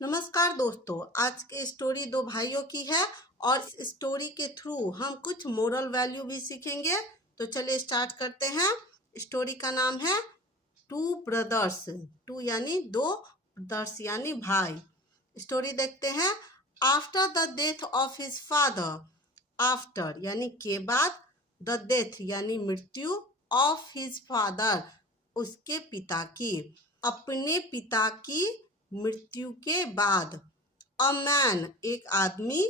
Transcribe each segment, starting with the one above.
नमस्कार दोस्तों, आज की स्टोरी दो भाइयों की है और इस स्टोरी के थ्रू हम कुछ मोरल वैल्यू भी सीखेंगे। तो चलिए स्टार्ट करते हैं। स्टोरी का नाम है टू ब्रदर्स। टू यानी दो, ब्रदर्स यानी भाई। स्टोरी देखते हैं। After the death of his father, after यानी के बाद, द डेथ यानी मृत्यु, ऑफ हिज फादर उसके पिता की, अपने पिता की मृत्यु के बाद, अ मैन एक आदमी,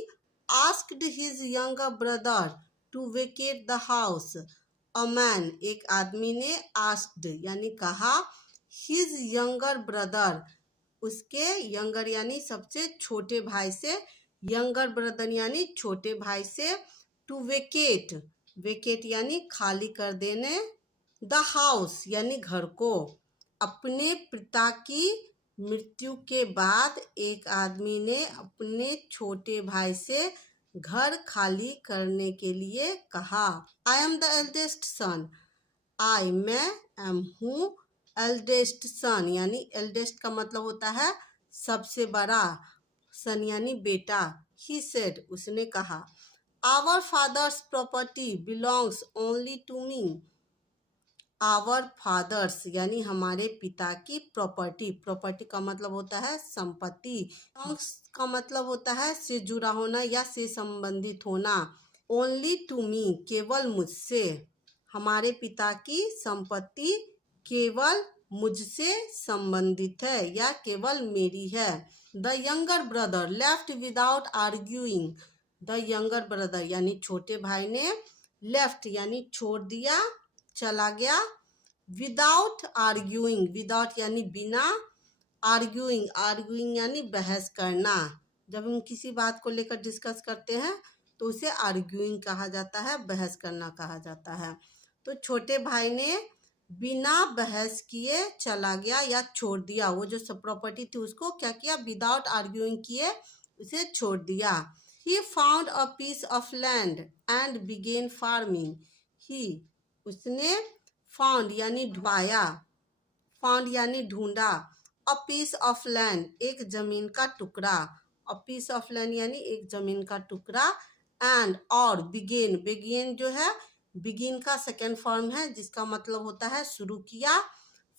asked his younger brother to vacate the house. A man एक आदमी ने आस्क्ड यानी कहा, हिज यंगर ब्रदर उसके यंगर यानी सबसे छोटे भाई से, यंगर ब्रदर यानी छोटे भाई से, टू वेकेट, वेकेट यानी खाली कर देने, द हाउस यानी घर को। अपने पिता की मृत्यु के बाद एक आदमी ने अपने छोटे भाई से घर खाली करने के लिए कहा। I am the eldest son, I मैं एम हूँ, एल्डेस्ट सन यानी एल्डेस्ट का मतलब होता है सबसे बड़ा, सन यानी बेटा। ही सेड उसने कहा, our father's property belongs only to me. Our father's यानी हमारे पिता की प्रॉपर्टी, प्रॉपर्टी का मतलब होता है संपत्ति, का मतलब होता है से जुड़ा होना या से संबंधित होना। ओनली टू मी केवल मुझसे, हमारे पिता की संपत्ति केवल मुझसे संबंधित है या केवल मेरी है। The younger brother left without arguing, the younger brother यानी छोटे भाई ने, लेफ्ट यानी छोड़ दिया, चला गया, विदाउट आर्ग्यूइंग, विदाउट यानी बिना, आर्ग्यूइंग, आर्ग्यूइंग यानी बहस करना। जब हम किसी बात को लेकर डिस्कस करते हैं तो उसे आर्ग्यूइंग कहा जाता है, बहस करना कहा जाता है। तो छोटे भाई ने बिना बहस किए चला गया या छोड़ दिया, वो जो सब प्रॉपर्टी थी उसको क्या किया, विदाउट आर्ग्यूइंग किए उसे छोड़ दिया। He found a piece of land and began farming. He उसने फाउंड यानी ढूंढा, फाउंड यानी ढूंढा, अ पीस ऑफ लैंड एक जमीन का टुकड़ा, अ पीस ऑफ लैंड यानी एक जमीन का टुकड़ा, एंड और बिगेन, बिगेन जो है बिगिन का सेकेंड फॉर्म है जिसका मतलब होता है शुरू किया।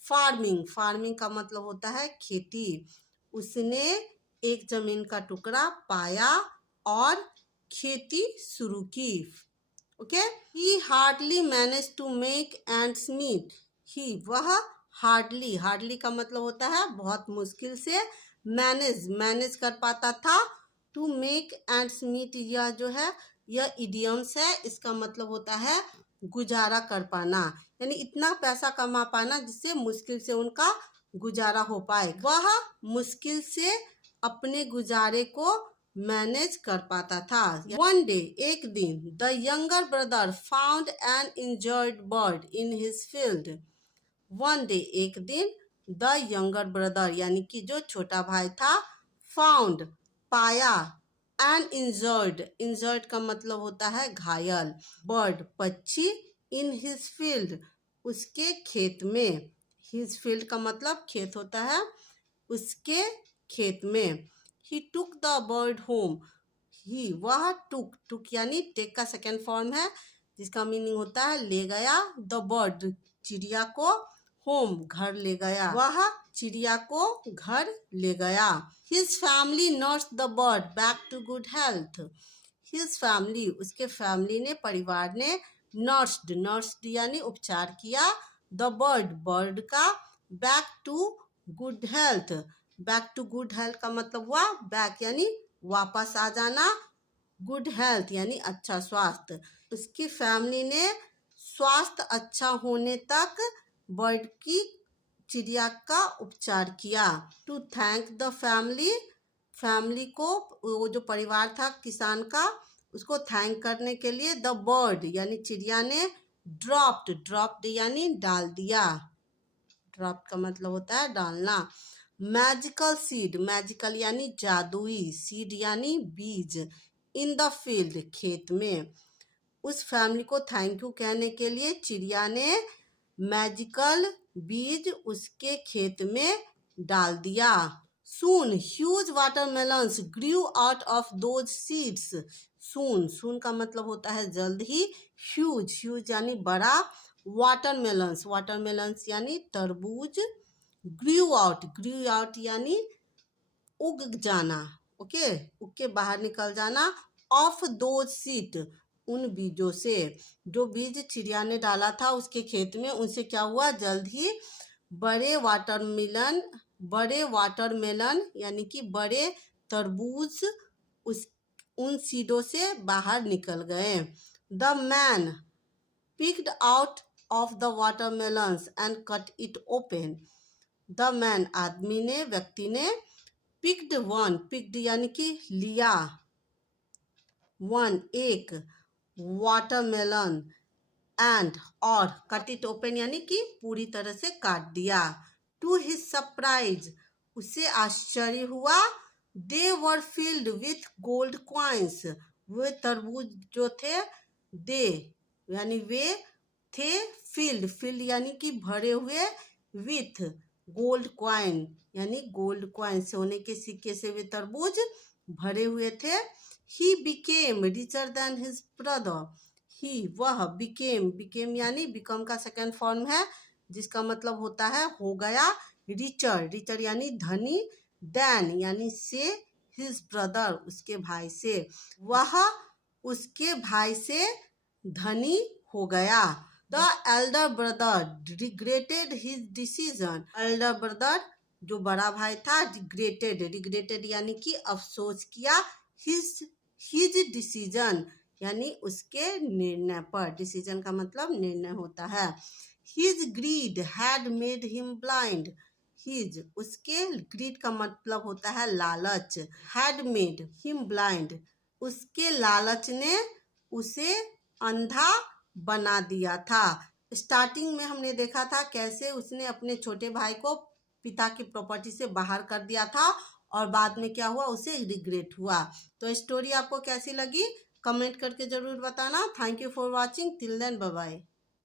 फार्मिंग, फार्मिंग का मतलब होता है खेती। उसने एक जमीन का टुकड़ा पाया और खेती शुरू की। Okay, he hardly manage to make ends meet. He वह हार्डली, हार्डली का मतलब होता है बहुत मुश्किल से, मैनेज मैनेज कर पाता था, टू मेक एंड्स मीट यह जो है यह इडियम्स है, इसका मतलब होता है गुजारा कर पाना, यानी इतना पैसा कमा पाना जिससे मुश्किल से उनका गुजारा हो पाए। वह मुश्किल से अपने गुजारे को मैनेज कर पाता था। वन डे एक दिन, the younger brother found an injured bird in his field. One day एक दिन, द यंगर ब्रदर यानी कि जो छोटा भाई था, फाउंड पाया, एन इंजर्ड, इंजर्ड का मतलब होता है घायल, बर्ड पक्षी, इन हिज फील्ड उसके खेत में, हिज फील्ड का मतलब खेत होता है, उसके खेत में। ही टुक द बर्ड होम, ही वह टुक, टुक यानी टेक का सेकेंड फॉर्म है जिसका मीनिंग होता है ले गया, द बर्ड चिड़िया को, होम घर ले गया, वह चिड़िया को घर ले गया। His family nursed the bird back to good health. His family उसके फैमिली ने, परिवार ने, नर्स्ड, नर्स्ड यानी उपचार किया, द बर्ड बर्ड का, back to good health, back to good health का मतलब हुआ बैक यानी वापस आ जाना, गुड हेल्थ यानी अच्छा स्वास्थ्य। उसकी फैमिली ने स्वास्थ्य अच्छा होने तक बर्ड की, चिड़िया का उपचार किया। To thank the family, family को, वो जो परिवार था किसान का, उसको थैंक करने के लिए, द बर्ड यानी चिड़िया ने, ड्रॉप्ड, ड्रॉप्ड यानी डाल दिया, ड्रॉप का मतलब होता है डालना। मैजिकल सीड, मैजिकल यानी जादुई, सीड यानी बीज, इन द फील्ड खेत में। उस फैमिली को थैंक यू कहने के लिए चिड़िया ने मैजिकल बीज उसके खेत में डाल दिया। Soon huge watermelons grew out of those seeds. Soon का मतलब होता है जल्द ही. Huge यानी बड़ा. Watermelons यानी तरबूज. Grew out यानी उग जाना. ओके, उग के बाहर निकल जाना. Of those seed, उन बीजों से. जो बीज चिड़िया ने डाला था उसके खेत में, उनसे क्या हुआ, जल्द ही बड़े वाटरमेलन यानी कि बड़े तरबूज उन सीडों से बाहर निकल गए. The man picked out of the watermelons and cut it open. The man आदमी ने, व्यक्ति ने, पिक्ड यानी कि लिया, वन एक, वाटरमेलन एंड और, कट इट ओपन यानी कि पूरी तरह से काट दिया. टू हिज सरप्राइज, उसे आश्चर्य हुआ. दे वर फिल्ड विथ गोल्ड कॉइन्स, वे तरबूज जो थे, दे यानी वे थे, फिल्ड यानी कि भरे हुए, विथ गोल्ड कॉइन यानी गोल्ड कॉइन, सोने के सिक्के से वे तरबूज भरे हुए थे. He became richer than his brother. He वह, बिकेम यानी बिकम का सेकेंड फॉर्म है, जिसका मतलब होता है हो गया. रिचर यानी धनी. देन यानी से, हिज ब्रदर उसके भाई से, वह उसके भाई से धनी हो गया. The Elder brother regretted his decision. Elder brother जो बड़ा भाई था, रिग्रेटेड यानी कि अफसोस किया. हिज डिसीजन यानी उसके निर्णय पर. डिसीजन का मतलब निर्णय होता है. His greed had made him blind. His उसके, ग्रीड का मतलब होता है लालच. हैड मेड हिम ब्लाइंड, उसके लालच ने उसे अंधा बना दिया था. स्टार्टिंग में हमने देखा था कैसे उसने अपने छोटे भाई को पिता की प्रॉपर्टी से बाहर कर दिया था और बाद में क्या हुआ, उसे रिग्रेट हुआ. तो स्टोरी आपको कैसी लगी कमेंट करके जरूर बताना. Thank you for watching. Till then bye bye.